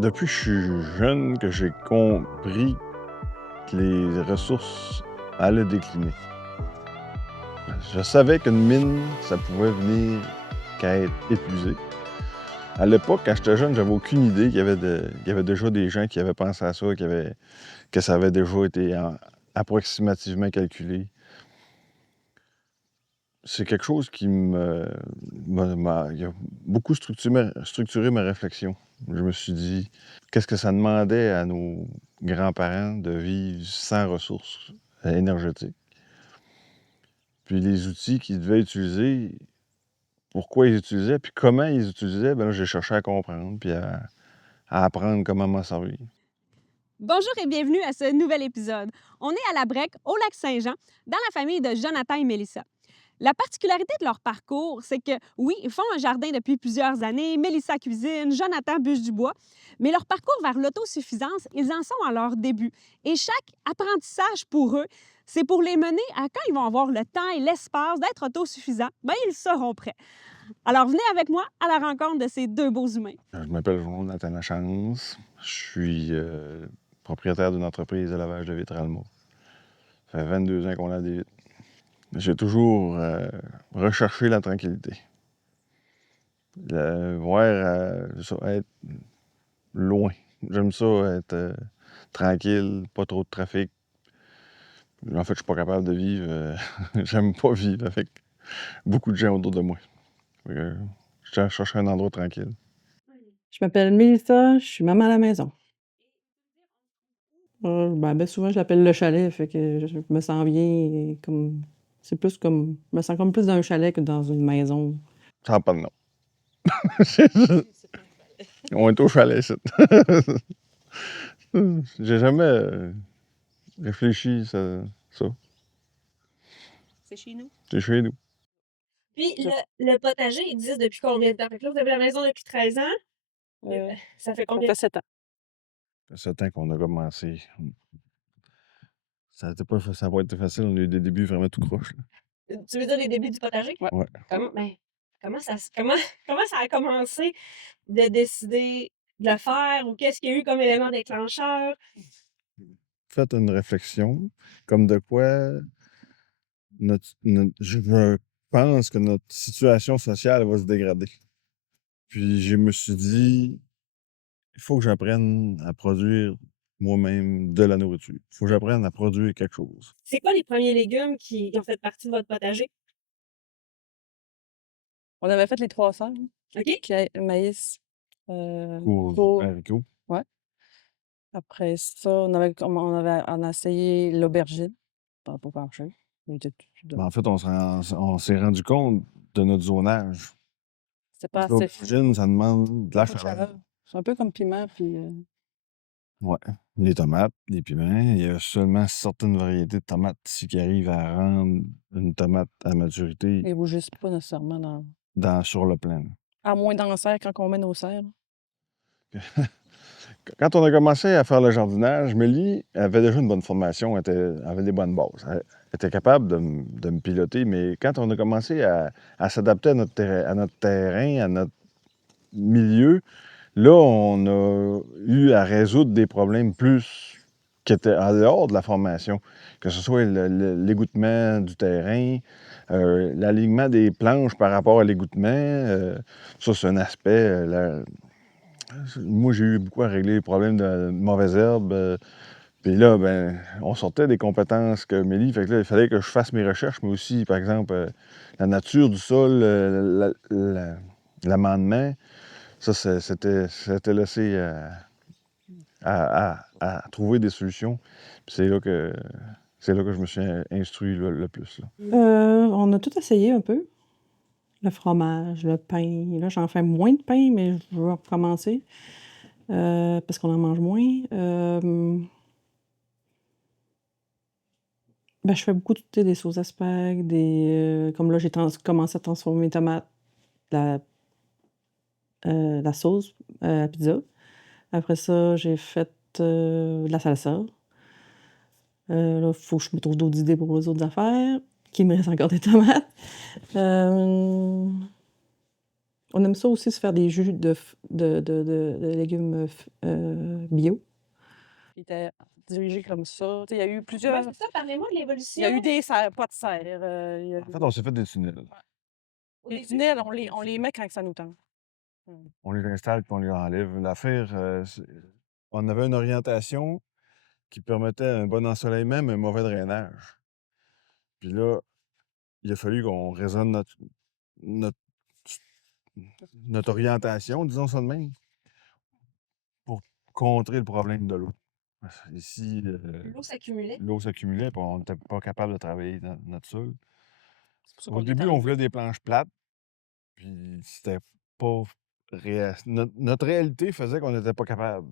Depuis que je suis jeune, que j'ai compris que les ressources allaient décliner. Je savais qu'une mine, ça pouvait venir qu'à être épuisé. À l'époque, quand j'étais jeune, j'avais aucune idée qu'il y avait déjà des gens qui avaient pensé à ça, que ça avait déjà été approximativement calculé. C'est quelque chose qui il a beaucoup structuré ma réflexion. Je me suis dit, qu'est-ce que ça demandait à nos grands-parents de vivre sans ressources énergétiques? Puis les outils qu'ils devaient utiliser, pourquoi ils utilisaient, puis comment ils utilisaient, ben là, j'ai cherché à comprendre, puis à apprendre comment m'en servir. Bonjour et bienvenue à ce nouvel épisode. On est à la Brec, au lac Saint-Jean, dans la famille de Jonathan et Mélissa. La particularité de leur parcours, c'est que oui, ils font un jardin depuis plusieurs années, Mélissa cuisine, Jonathan bûche du bois, mais leur parcours vers l'autosuffisance, ils en sont à leur début. Et chaque apprentissage pour eux, c'est pour les mener à quand ils vont avoir le temps et l'espace d'être autosuffisants, bien, ils seront prêts. Alors venez avec moi à la rencontre de ces deux beaux humains. Je m'appelle Jonathan Lachance. Je suis propriétaire d'une entreprise d'élevage de vitres Alma. Ça fait 22 ans qu'on a des vitres. J'ai toujours recherché la tranquillité. Être loin. J'aime ça, être tranquille, pas trop de trafic. En fait, je suis pas capable de vivre. J'aime pas vivre avec beaucoup de gens autour de moi. Je cherche un endroit tranquille. Je m'appelle Mélissa, je suis maman à la maison. Ben, souvent, je l'appelle le chalet, fait que je me sens bien comme c'est plus comme je me sens comme plus dans un chalet que dans une maison. Ça n'a pas de nom. On est au chalet, ici. J'ai jamais réfléchi ça. C'est chez nous. C'est chez nous. Puis le potager existe depuis combien de temps? Fait que là, vous avez la maison depuis 13 ans. Ça fait Ça combien? fait 7 ans. Ça fait 7 ans qu'on a commencé. Ça n'a pas été facile. On a eu des débuts vraiment tout croche. Tu veux dire les débuts du potager? Ouais. Ouais. Comment ça a commencé de décider de le faire ou qu'est-ce qu'il y a eu comme élément déclencheur? Faites une réflexion comme de quoi je pense que notre situation sociale va se dégrader. Puis je me suis dit, il faut que j'apprenne à produire moi-même de la nourriture. Il faut que j'apprenne à produire quelque chose. C'est quoi les premiers légumes qui ont fait partie de votre potager? On avait fait les 3 sœurs, OK? maïs, Pour courge, haricots. ouais. Après ça, on a essayé l'aubergine, ça a pas marché. Il était Ben, en fait, on s'est rendu compte de notre zonage. c'était pas Parce que assez l'aubergine, ça demande de la beaucoup de chaleur. chaleur. C'est un peu comme piment puis Ouais. Les tomates, les piments, il y a seulement certaines variétés de tomates ici qui arrivent à rendre une tomate à maturité ils rougissent pas nécessairement sur le plan. à moins dans la serre quand on met nos serres. Quand on a commencé à faire le jardinage, Mélie avait déjà une bonne formation, elle avait des bonnes bases. Elle était capable de me piloter, mais quand on a commencé à s'adapter à notre terrain, à notre milieu, là, on a eu à résoudre des problèmes plus qui étaient en dehors de la formation, que ce soit l'égouttement du terrain, l'alignement des planches par rapport à l'égouttement. Ça, c'est un aspect. Moi, j'ai eu beaucoup à régler les problèmes de mauvaises herbes. Puis là, ben, on sortait des compétences que Mélie. Fait que là, il fallait que je fasse mes recherches, mais aussi, par exemple, la nature du sol, l'amendement. Ça, c'était laissé à trouver des solutions. Puis c'est là que je me suis instruit le plus. Là. On a tout essayé un peu. Le fromage, le pain. Là, j'en fais moins de pain, mais je veux recommencer, parce qu'on en mange moins. Je fais beaucoup, tu sais, des sauces à spag, comme là, j'ai commencé à transformer mes tomates, la la sauce, à pizza. Après ça, j'ai fait, de la salsa. Là, faut que je me trouve d'autres idées pour les autres affaires, qu'il me reste encore des tomates. On aime ça aussi se faire des jus de légumes, bio. Il était dirigé comme ça. Tu sais, il y a eu Ouais, plusieurs c'est ça, parlez-moi de il y a l'évolution. eu des serres, pas de serre, il y a En fait, on s'est fait des tunnels. Au les début? tunnels, on les met quand ça nous tente. On les installe puis on les enlève. L'affaire, on avait une orientation qui permettait un bon ensoleillement, mais un mauvais drainage. Puis là, il a fallu qu'on raisonne notre, notre orientation, disons ça de même, pour contrer le problème de l'eau. Ici, L'eau s'accumulait. l'eau s'accumulait, puis on n'était pas capable de travailler notre sol. C'est pour ça Au qu'on début, est on en voulait des planches plates, puis c'était pas notre réalité faisait qu'on n'était pas capable.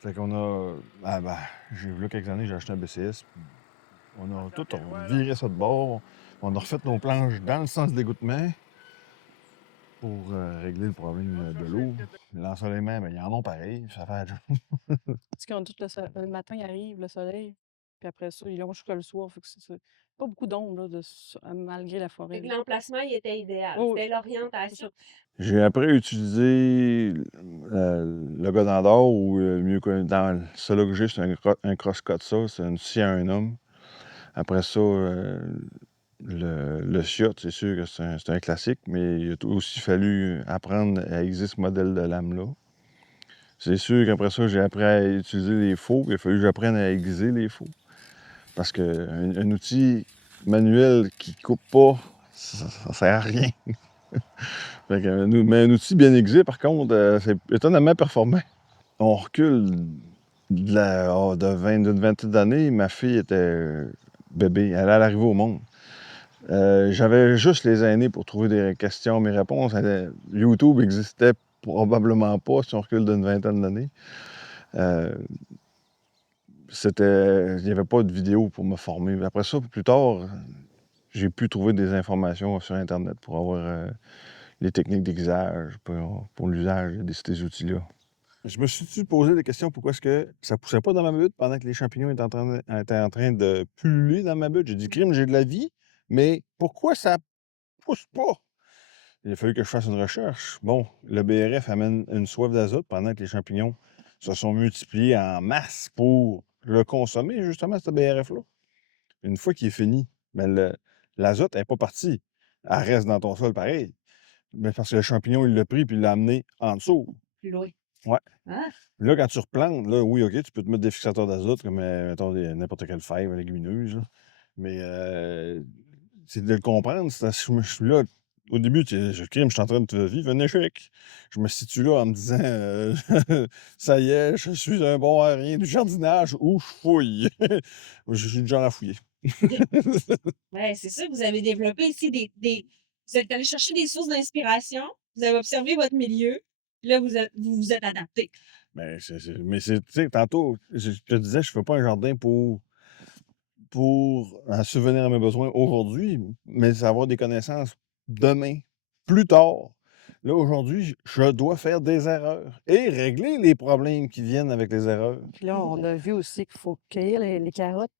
Fait qu'on a. J'ai vu quelques années, j'ai acheté un BCS. Puis on a tout viré ça de bord. On a refait nos planches dans le sens d'égouttement pour régler le problème de l'eau. L'ensoleillement, ben, ils en ont pareil, ça fait la job. Parce qu'on tout le matin, il arrive le soleil, puis après ça, il longe jusqu'à le soir. Fait que c'est pas beaucoup d'ombre, là, malgré la Fait forêt. que l'emplacement, il était idéal. Oh, C'était c'est l'orientation. ça. J'ai appris à utiliser le godendor ou mieux connu dans celui que j'ai, c'est un cross-cut ça, c'est une scie à un homme. Après ça, le chiotte, c'est sûr que c'est un classique, mais il a aussi fallu apprendre à aiguiser ce modèle de lame-là. C'est sûr qu'après ça, j'ai appris à utiliser les faux, il a fallu que j'apprenne à aiguiser les faux. Parce qu'un outil manuel qui coupe pas, ça sert à rien. Mais un outil bien aiguisé, par contre, c'est étonnamment performant. On recule d'une vingtaine d'années, ma fille était bébé, elle allait arriver au monde. J'avais juste les aînés pour trouver des questions, mes réponses. YouTube existait probablement pas si on recule d'une vingtaine d'années. Il n'y avait pas de vidéo pour me former. Après ça, plus tard, j'ai pu trouver des informations sur Internet pour avoir les techniques d'aiguisage, pour l'usage de ces outils-là. Je me suis posé des questions, pourquoi est-ce que ça poussait pas dans ma butte pendant que les champignons étaient en train de pulluler dans ma butte? J'ai dit, crime, j'ai de la vie, mais pourquoi ça pousse pas? Il a fallu que je fasse une recherche. Bon, le BRF amène une soif d'azote pendant que les champignons se sont multipliés en masse pour le consommer, justement, ce BRF-là. Une fois qu'il est fini, ben l'azote n'est pas parti. Elle reste dans ton sol pareil. Mais parce que le champignon, il l'a pris puis il l'a amené en dessous. Plus loin. Ouais. Ah! Là, quand tu replantes, là, oui, OK, tu peux te mettre des fixateurs d'azote comme, mettons, n'importe quelle fève légumineuse, là. Mais c'est de le comprendre. Je suis là. Au début, je crime, je suis en train de vivre un échec. Je me situe là en me disant, ça y est, je suis un bon à rien du jardinage où je fouille. Je suis du genre à fouiller. Ouais, c'est ça, vous avez développé ici vous êtes allé chercher des sources d'inspiration, vous avez observé votre milieu, puis là, vous vous êtes adapté. Mais tu sais, tantôt, je te disais, je fais pas un jardin pour subvenir à mes besoins aujourd'hui, mais avoir des connaissances demain, plus tard. Là, aujourd'hui, je dois faire des erreurs et régler les problèmes qui viennent avec les erreurs. Puis là, on a vu aussi qu'il faut cueillir les carottes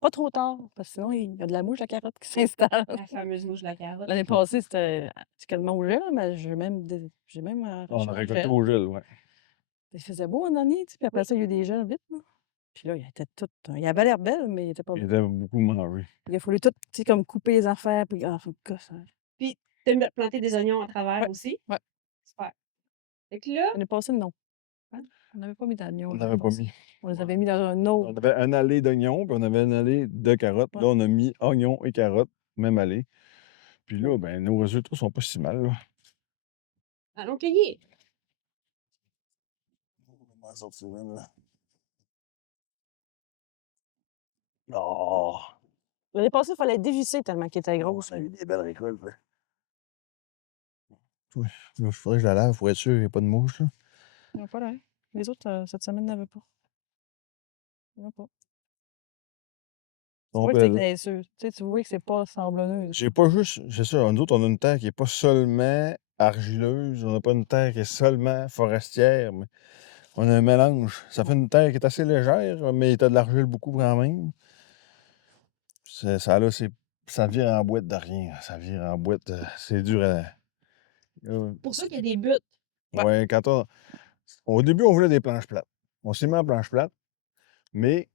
pas trop tard, parce que sinon, il y a de la mouche à carotte qui s'installe. La fameuse mouche de la carotte. L'année passée, c'est quasiment au gel, mais j'ai même On arraché a un récolté gel. au gel, ouais. Il faisait beau en dernier, tu sais, puis après ça, il y a eu des gels vite, là. Puis là, il était tout il avait l'air belle, mais il était pas Il beau. était beaucoup mangé. Il a fallu tout, tu sais, comme couper les affaires, puis faut que ça Puis, tu as planté des oignons à travers ouais, aussi? ouais. Super. Fait que là, L'année passée, non. Hein? On n'avait pas mis d'oignons On l'année n'avait pas passée. mis. On les avait mis dans un On autre. avait un allée d'oignons, puis on avait une allée de carottes. Ouais. Là, on a mis oignons et carottes, même allée. Puis là, ben, nos résultats sont pas si mal, là. allons cueillir. On va sortir même, là. Oh! L'année passée, il fallait dévisser tellement qu'elle était On grosse. a eu des belles récoltes, là. Ouais, là, il faudrait que je la lave pour être sûr qu'il n'y a pas de mouche, là. Il n'y en a pas là. Les autres, cette semaine, n'avaient pas. Il n'y en a pas. Tu vois Donc, que c'est glaçeux. Tu sais, tu vois que c'est pas sablonneux. j'ai pas juste. C'est ça, nous autres, on a une terre qui n'est pas seulement argileuse, on n'a pas une terre qui est seulement forestière, mais on a un mélange. Ça fait une terre qui est assez légère, mais tu as de l'argile beaucoup quand même. Ça, là, ça vire en boîte de rien. Ça vire en boîte. C'est dur à. Pour ça qu'il y a des buts. Ouais, au début, on voulait des planches plates. On s'est mis en planche plate, mais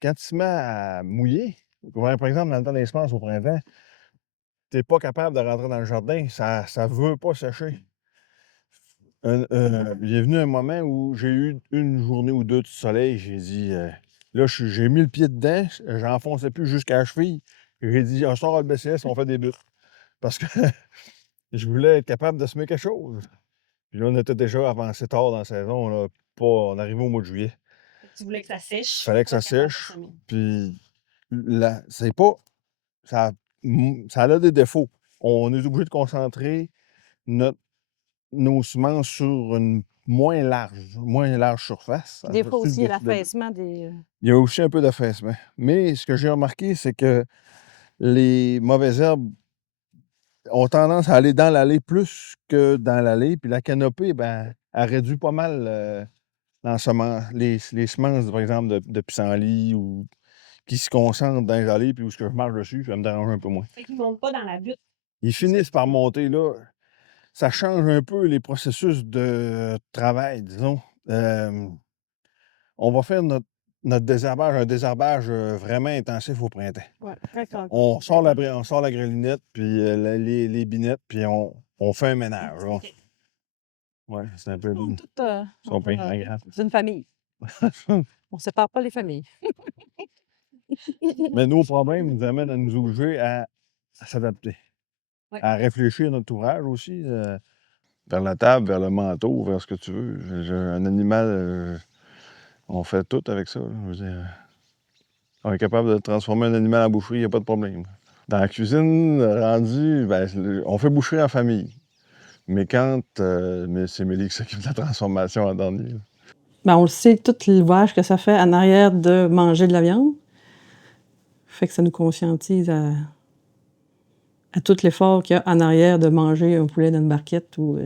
quand tu te mets à mouiller, par exemple, dans le temps des semences au printemps, t'es pas capable de rentrer dans le jardin, ça veut pas sécher. Il est venu un moment où j'ai eu une journée ou deux de soleil, j'ai dit, là, j'ai mis le pied dedans, j'enfonçais plus jusqu'à la cheville. J'ai dit, on sort le BCS, on fait des buts. Parce que je voulais être capable de semer quelque chose. Puis là, on était déjà avancé tard dans la saison, là, on arrivait au mois de juillet. Tu voulais que ça sèche. Il fallait que ça pour être capable de sèche. semer. Puis là, c'est pas. Ça a des défauts. On est obligé de concentrer nos semences sur une moins large surface. Des fois aussi, il y a De- l'affaissement des. Il y a aussi un peu d'affaissement. Mais ce que j'ai remarqué, c'est que les mauvaises herbes ont tendance à aller dans l'allée plus que dans l'allée. Puis la canopée, ben, elle réduit pas mal les semences, par exemple, de pissenlit ou qui se concentrent dans les allées, puis où ce que je marche dessus, ça me dérange un peu moins. Fait qu'ils ne montent pas dans la butte. Ils finissent par monter là. Ça change un peu les processus de travail, disons. On va faire notre désherbage, un désherbage vraiment intensif au printemps. Ouais, très correct. On sort la grelinette, puis les binettes, puis on fait un ménage. Là. OK. Ouais, c'est un peu. Tout, Ils sont pas agréables. c'est une famille. On ne sépare pas les familles. Mais nos problèmes nous amènent à nous obliger à s'adapter, Ouais. à réfléchir à notre ouvrage aussi, vers la table, vers le manteau, vers ce que tu veux. Un animal, on fait tout avec ça. Là. Je veux dire, on est capable de transformer un animal en boucherie, il n'y a pas de problème. Dans la cuisine, rendu, ben, on fait boucherie en famille. Mais mais c'est Mélie qui s'occupe de la transformation en dernier. Là. Ben, on le sait, tout l'ouvrage que ça fait en arrière de manger de la viande. Fait que ça nous conscientise à tout l'effort qu'il y a en arrière de manger un poulet dans une barquette ou.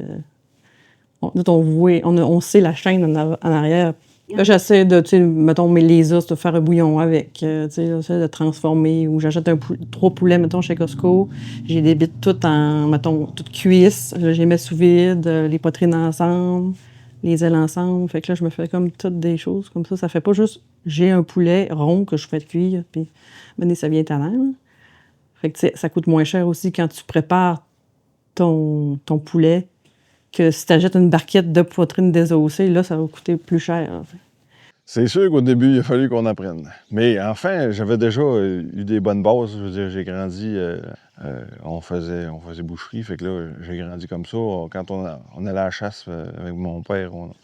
On sait la chaîne en arrière. Là, j'essaie de, tu sais, mettons, les os, de faire un bouillon avec, tu sais, j'essaie de transformer. Ou j'achète 3 poulets, mettons, chez Costco. J'ai des bits toutes toutes cuisses. Là, je les mets sous vide, les poitrines ensemble, les ailes ensemble. Fait que là, je me fais comme toutes des choses comme ça. Ça fait pas juste, j'ai un poulet rond que je fais cuire, puis maintenant, ça vient talent. Fait que, tu sais, ça coûte moins cher aussi quand tu prépares ton poulet que si tu achètes une barquette de poitrine désossée, là, ça va coûter plus cher. C'est sûr qu'au début, il a fallu qu'on apprenne. Mais enfin, j'avais déjà eu des bonnes bases. Je veux dire, j'ai grandi, on faisait boucherie, fait que là, j'ai grandi comme ça. Quand on allait à la chasse avec mon père, on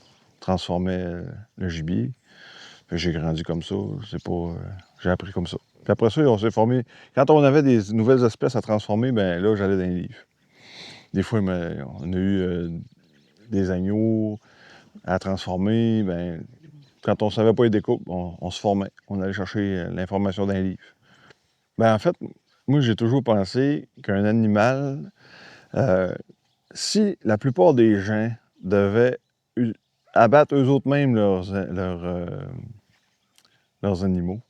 transformait le gibier. Fait que j'ai grandi comme ça. J'ai appris comme ça. Puis après ça, on s'est formé. Quand on avait des nouvelles espèces à transformer, ben là, j'allais dans les livres. Des fois, on a eu des agneaux à transformer. Ben, quand on ne savait pas les découpes, on se formait. On allait chercher l'information d'un livre. Ben, en fait, moi, j'ai toujours pensé qu'un animal, si la plupart des gens devaient abattre eux autres mêmes leurs animaux,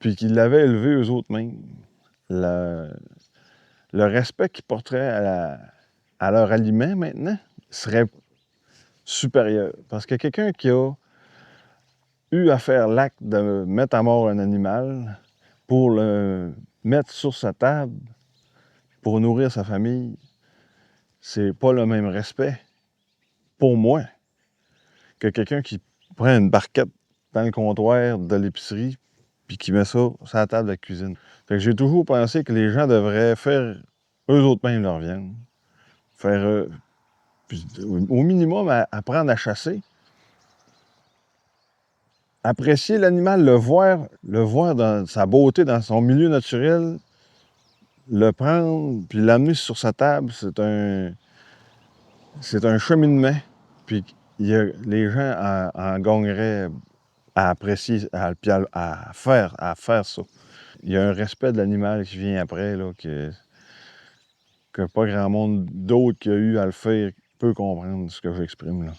puis qu'ils l'avaient élevé eux autres mêmes, le respect qu'ils porteraient à leur aliment maintenant serait supérieur. Parce que quelqu'un qui a eu à faire l'acte de mettre à mort un animal pour le mettre sur sa table, pour nourrir sa famille, c'est pas le même respect, pour moi, que quelqu'un qui prend une barquette dans le comptoir de l'épicerie puis qui met ça sur la table de la cuisine. Fait que j'ai toujours pensé que les gens devraient faire eux autres mêmes leur viande. Faire, puis, au minimum, apprendre à chasser. Apprécier l'animal, le voir dans sa beauté, dans son milieu naturel, le prendre, puis l'amener sur sa table, c'est un cheminement. Puis les gens en gagneraient à apprécier, à faire ça. Il y a un respect de l'animal qui vient après, là, que pas grand monde d'autre qui a eu à le faire peut comprendre ce que j'exprime là.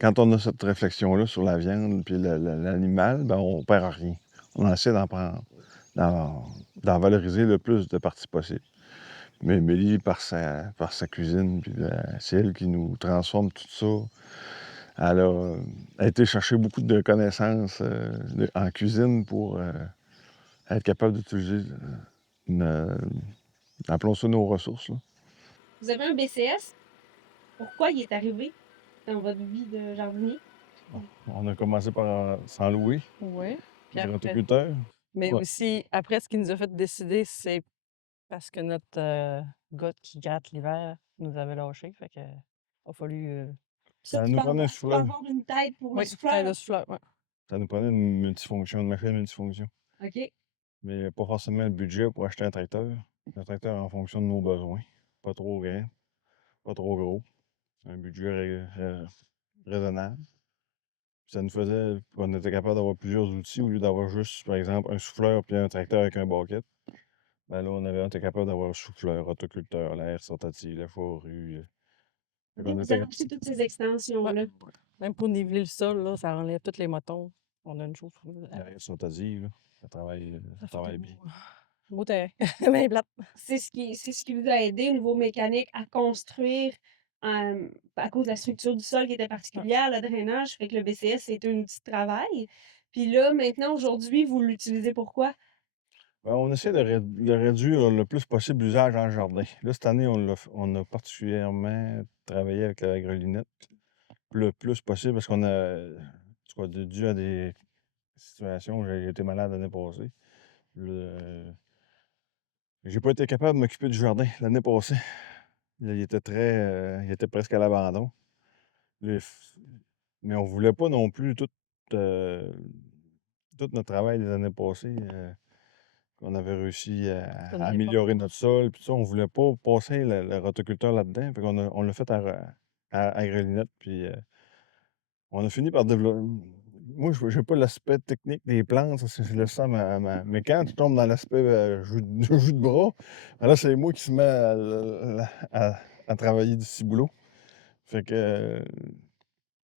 Quand on a cette réflexion-là sur la viande puis l'animal, ben on perd rien. On essaie d'en valoriser le plus de parties possible. Mais Émilie, par sa cuisine, puis c'est elle qui nous transforme tout ça. Elle a été chercher beaucoup de connaissances en cuisine pour être capable d'utiliser, appelons ça nos ressources, là. Vous avez un BCS? Pourquoi il est arrivé dans votre vie de jardinier? On a commencé par s'en louer, Oui. Puis des après, horticulteurs. mais Ouais. aussi, après, ce qui nous a fait décider, c'est parce que notre gars qui gratte l'hiver nous avait lâchés. Fait que a fallu. Ça nous prenait un Tu peux souffleur. avoir une tête pour le Oui, souffleur. taille de souffleur, ouais. Ça nous prenait une multifonction, une machine multifonction. OK. Mais pas forcément le budget pour acheter un tracteur. Un tracteur en fonction de nos besoins. Pas trop grand, pas trop gros. Un budget raisonnable. Puis ça nous faisait qu'on était capable d'avoir plusieurs outils au lieu d'avoir juste, par exemple, un souffleur puis un tracteur avec un bucket. Ben là, on était capable d'avoir un souffleur, autoculteur, l'air sortatif, la forue. Fait qu'on Vous était avez acheté toutes ces extensions-là. Même pour niveler le sol, là, ça enlève tous les motons. On a une chose. l'air sortatif, là. Ça travaille bien. Beau terrain. Bien plate. C'est ce qui vous a aidé au niveau mécanique à construire à cause de la structure du sol qui était particulière, le drainage, fait que le BCS, c'est un outil de travail. Puis là, maintenant, aujourd'hui, vous l'utilisez pour quoi? Ben, on essaie de réduire le plus possible l'usage dans le jardin. Là, cette année, on a particulièrement travaillé avec la grelinette le plus possible parce qu'on a, en tout cas, dû à des situations où j'ai été malade l'année passée. J'ai pas été capable de m'occuper du jardin l'année passée. Là, il était presque à l'abandon. Le f- Mais on voulait pas non plus euh, tout notre travail des années passées. On avait réussi à Donner les améliorer notre sol, puis ça, on voulait pas passer le rotoculteur là-dedans. Fait qu'on on l'a fait à Grelinette, puis on a fini par développer. Moi, je n'ai pas l'aspect technique des plantes, ça, je laisse ça Mais quand tu tombes dans l'aspect jus jus de bras, ben là, c'est moi qui se mets à travailler du ciboulot. Fait que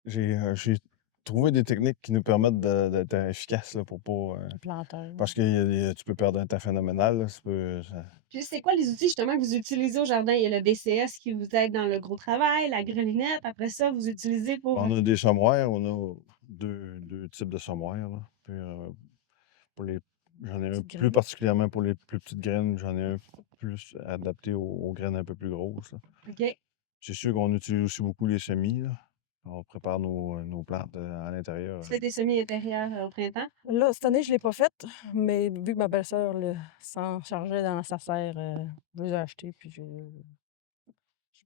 j'ai trouvé des techniques qui nous permettent d'être efficaces là, pour pas. planteur. Parce que tu peux perdre un temps phénoménal. Là, Puis c'est quoi les outils justement que vous utilisez au jardin? Il y a le BCS qui vous aide dans le gros travail, la grelinette. Après ça, vous utilisez pour. On a des sommoirs, on a deux types de sommoirs. Là. Puis, pour les, j'en ai un Petites plus graines. particulièrement pour les plus petites graines, j'en ai un plus adapté aux graines un peu plus grosses. Là. OK. C'est sûr qu'on utilise aussi beaucoup les semis. Là. On prépare nos plantes à l'intérieur. Tu fais des semis intérieurs au printemps? Là, cette année, je ne l'ai pas faite, mais vu que ma belle-sœur s'en chargeait dans sa serre, je les ai achetés, puis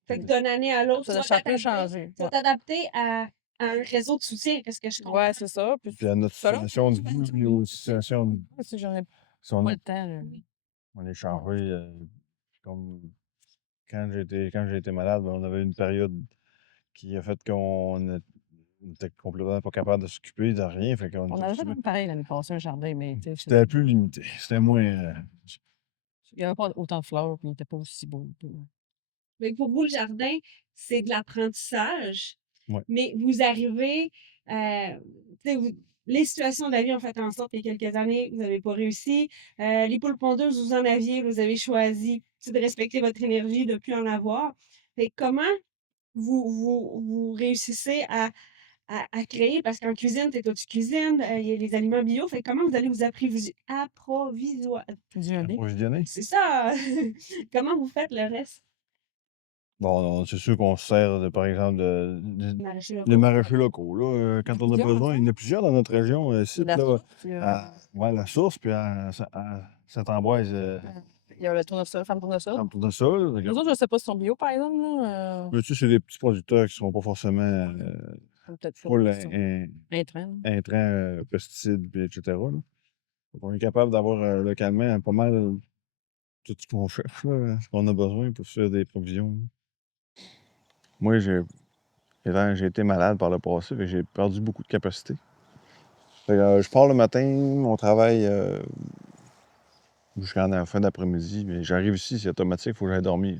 Fait que d'une année à l'autre, ça peut changer. tu vas t'adapter à un réseau de soutien, qu'est-ce que je comprends? Ouais, c'est ça. Puis Puis à notre selon situation de vie, puis aux situations de. si j'en ai Si on, pas a- le temps, là. on est chargé, comme quand j'ai été malade, ben, on avait une période qui a fait on était complètement pas capable de s'occuper de rien. Fait qu'on On était avait aussi- fait pareil l'année passée, un jardin, mais tu sais, C'était plus limité. C'était moins. il n'y avait pas autant de fleurs, puis il n'était pas aussi beau. Mais pour vous, le jardin, c'est de l'apprentissage, Ouais. mais vous arrivez, tu sais, les situations de la vie ont fait en sorte qu'il y a quelques années, vous n'avez pas réussi. Les poules pondeuses, vous en aviez, vous avez choisi de respecter votre énergie, de ne plus en avoir. Fait que comment vous réussissez à créer, parce qu'en cuisine, tu es tu cuisines, il y a les aliments bio, fait que comment vous allez vous Du Approvisionner. c'est ça! Comment vous faites le reste? Bon, c'est sûr qu'on se sert, par exemple, Maraîchers les locaux? maraîchers locaux. Là, quand on a Plusieurs, besoin, il y en a plusieurs dans notre région. Ici, La là, source, puis, ouais, la source, puis à Saint-Ambroise, il y a le tournesol, femme tournesol. Centre Tournesol. Les autres, je ne sais pas si sont bio, par exemple. Là, Mais tu sais, c'est des petits producteurs qui ne sont pas forcément peut-être pas. full Intrants. intrants, pesticides, puis etc. Là. Donc, on est capable d'avoir localement pas mal tout ce qu'on cherche, là, ce qu'on a besoin pour faire des provisions. Moi, j'ai été malade par le passé, et j'ai perdu beaucoup de capacité. Fait que, je pars le matin, on travaille jusqu'à la fin d'après-midi, mais j'arrive ici, c'est automatique, il faut que j'aille dormir.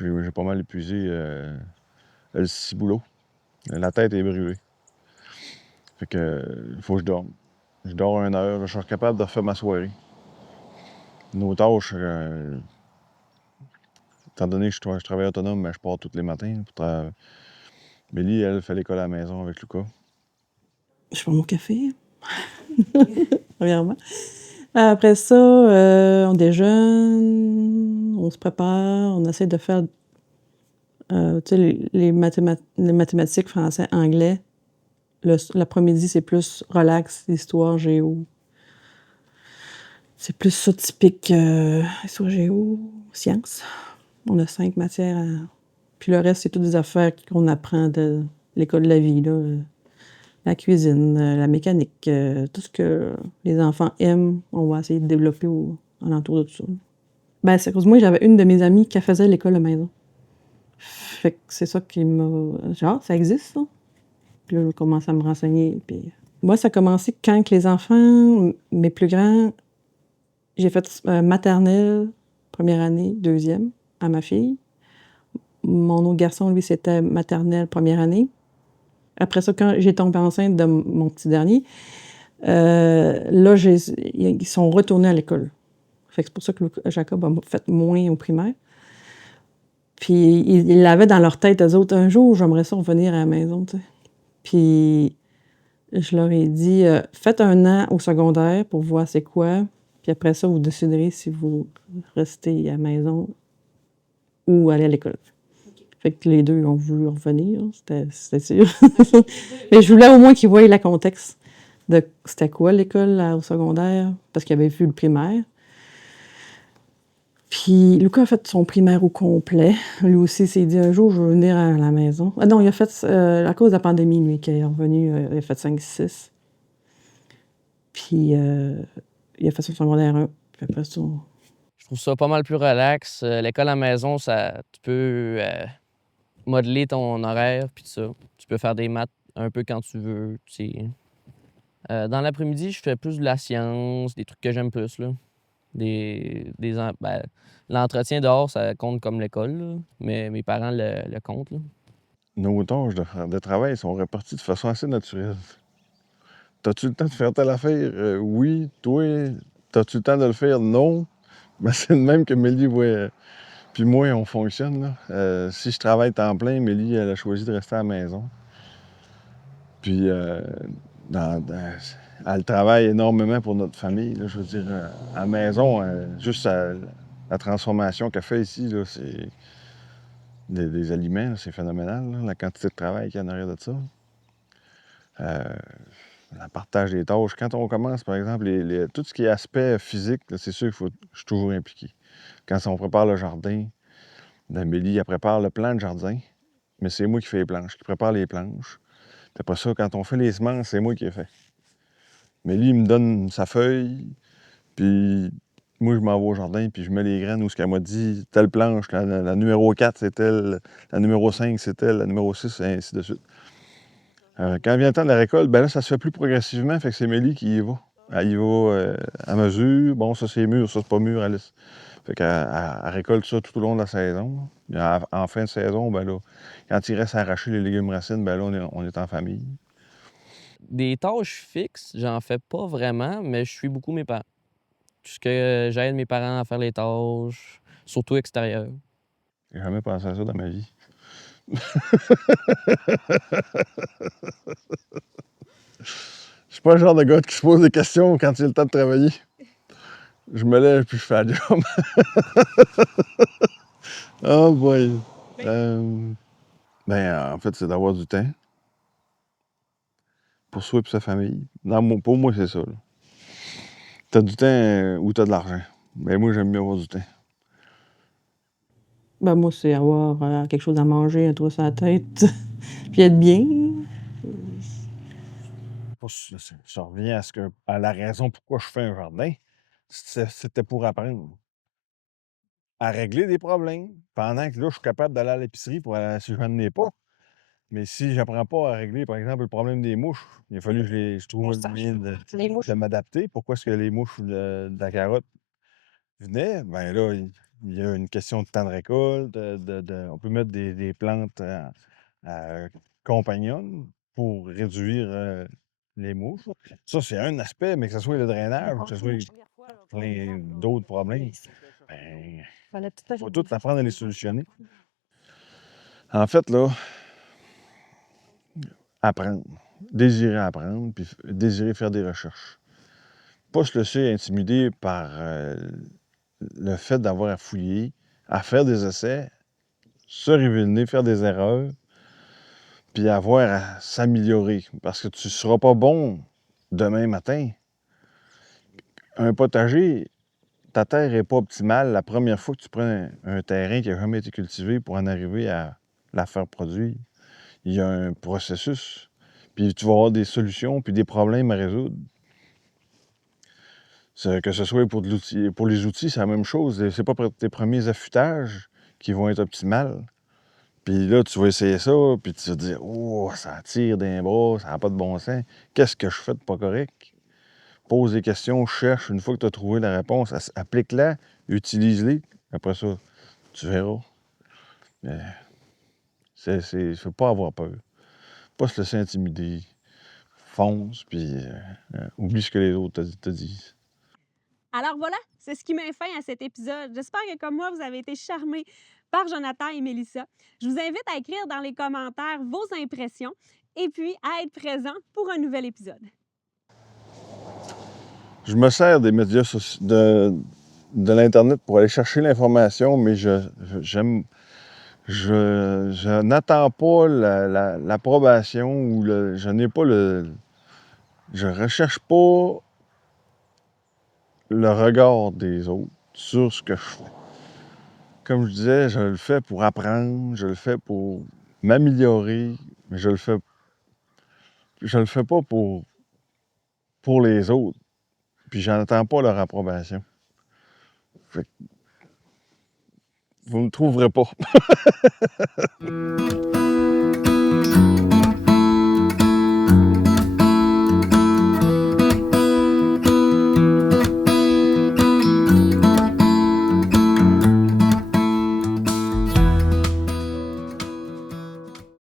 J'ai pas mal épuisé le ciboulot. La tête est brûlée. Fait que il faut que je dorme. Je dors 1 heure, je suis capable de refaire ma soirée. Nos tâches, Étant donné que je travaille autonome, mais je pars tous les matins. Mélie, elle fait l'école à la maison avec Lucas. Je prends mon café, premièrement. Après ça, on déjeune, on se prépare, on essaie de faire, tu sais, les mathématiques, français, anglais. L'après-midi, c'est plus relax, histoire, géo. C'est plus ça typique, histoire, géo, sciences. On a 5 matières puis le reste, c'est toutes des affaires qu'on apprend de l'école de la vie, là. La cuisine, la mécanique, tout ce que les enfants aiment, on va essayer de développer alentour de tout ça. Ben, c'est à cause de moi, j'avais une de mes amies qui faisait l'école à la maison. Fait que c'est ça qui m'a... Genre, ça existe, ça? Puis là, je commence à me renseigner, puis... Moi, ça a commencé quand les enfants, mes plus grands, j'ai fait maternelle, première année, deuxième, à ma fille. Mon autre garçon, lui, c'était maternelle, première année. Après ça, quand j'ai tombé enceinte de mon petit dernier, là, ils sont retournés à l'école. Fait que c'est pour ça que Jacob a fait moins au primaire. Puis ils l'avaient dans leur tête, eux autres, un jour, j'aimerais ça revenir à la maison, tu sais. Puis je leur ai dit, faites 1 an au secondaire pour voir c'est quoi. Puis après ça, vous déciderez si vous restez à la maison ou aller à l'école. Fait que les deux ont voulu revenir, c'était sûr. Mais je voulais au moins qu'ils voient le contexte de c'était quoi l'école au secondaire, parce qu'ils avaient vu le primaire. Puis Lucas a fait son primaire au complet. Lui aussi, il s'est dit un jour, je veux venir à la maison. Ah non, il a fait, à cause de la pandémie, lui, qui est revenu, il a fait 5-6. Puis il a fait son secondaire 1. Puis après ça, Je trouve ça pas mal plus relax. L'école à la maison, tu peux modeler ton horaire, puis tout ça. Tu peux faire des maths un peu quand tu veux, tu sais. Dans l'après-midi, je fais plus de la science, des trucs que j'aime plus, là. Ben, l'entretien dehors, ça compte comme l'école, là, mais mes parents le comptent, là. Nos tâches de travail sont réparties de façon assez naturelle. T'as-tu le temps de faire telle affaire? Oui. Toi, t'as-tu le temps de le faire? Non. Ben, c'est le même que Mélie, ouais. Puis moi, on fonctionne, là. Si je travaille temps plein, Mélie, elle a choisi de rester à la maison. Puis, elle travaille énormément pour notre famille, là, je veux dire, à la maison, juste la transformation qu'elle fait ici, là, c'est des aliments, là, c'est phénoménal, là, la quantité de travail qu'il y a en arrière de ça. Le partage des tâches. Quand on commence, par exemple, tout ce qui est aspect physique, là, c'est sûr que je suis toujours impliqué. Quand on prépare le jardin, Amélie, elle prépare le plan de jardin, mais c'est moi qui fais les planches, qui prépare les planches. Puis après ça, quand on fait les semences, c'est moi qui les fais. Mélie, il me donne sa feuille, puis moi, je m'en vais au jardin, puis je mets les graines où ce qu'elle m'a dit, telle planche, la numéro 4, c'est telle, la numéro 5, c'est telle, la numéro 6, et ainsi de suite. Quand vient le temps de la récolte, ben là, ça se fait plus progressivement, fait que c'est Mélie qui y va. Elle y va à mesure. Bon, ça, c'est mûr, ça, c'est pas mûr, Alice. Fait qu'elle récolte ça tout au long de la saison. Puis en fin de saison, ben là, quand il reste à arracher les légumes racines, ben là, on est en famille. Des tâches fixes, j'en fais pas vraiment, mais je suis beaucoup mes parents. Puisque j'aide mes parents à faire les tâches, surtout extérieures. J'ai jamais pensé à ça dans ma vie. Je suis pas le genre de gars qui se pose des questions quand il est le temps de travailler. Je me lève puis je fais la job. Oh boy. En fait, c'est d'avoir du temps pour soi et sa famille. Pour moi, c'est ça. Là. T'as du temps ou t'as de l'argent. Mais moi, j'aime mieux avoir du temps. ben moi, c'est avoir quelque chose à manger, un toit sur la tête, puis être bien. Ça revient à la raison pourquoi je fais un jardin. C'était pour apprendre à régler des problèmes. Pendant que là, je suis capable d'aller à l'épicerie si je n'en ai pas. Mais si j'apprends pas à régler, par exemple, le problème des mouches, il a fallu que je trouve un moyen de m'adapter. Pourquoi est-ce que les mouches de la carotte venaient? Ben là, il y a une question de temps de récolte. On peut mettre des plantes compagnonnes pour réduire les mouches. Ça, c'est un aspect, mais que ce soit le drainage, que ce soit plein d'autres problèmes. Ben, fallait tout faut tout apprendre à les solutionner. En fait, là, apprendre. Désirer apprendre, puis désirer faire des recherches. Pas se laisser intimider par le fait d'avoir à fouiller, à faire des essais, se révéler, faire des erreurs, puis avoir à s'améliorer. Parce que tu ne seras pas bon demain matin. Un potager, ta terre n'est pas optimale la première fois que tu prends un terrain qui n'a jamais été cultivé pour en arriver à la faire produire. Il y a un processus, puis tu vas avoir des solutions, puis des problèmes à résoudre. Que ce soit pour les outils, c'est la même chose. C'est pas tes premiers affûtages qui vont être optimales. Puis là, tu vas essayer ça, puis tu vas te dire « Oh, ça tire d'un bras, ça n'a pas de bon sens. Qu'est-ce que je fais de pas correct? » Pose des questions, cherche. Une fois que tu as trouvé la réponse, applique-la, utilise-les. Après ça, tu verras. Mais faut pas avoir peur. Pas se laisser intimider. Fonce, puis oublie ce que les autres te disent. Alors voilà, c'est ce qui met fin à cet épisode. J'espère que comme moi, vous avez été charmés par Jonathan et Mélissa. Je vous invite à écrire dans les commentaires vos impressions et puis à être présent pour un nouvel épisode. Je me sers des médias sociaux, de l'Internet pour aller chercher l'information, mais je n'attends pas l'approbation ou je n'ai pas je recherche pas le regard des autres sur ce que je fais. Comme je disais, je le fais pour apprendre, je le fais pour m'améliorer, mais je le fais pas pour les autres. Puis j'en attends pas leur approbation. Fait que vous me trouverez pas.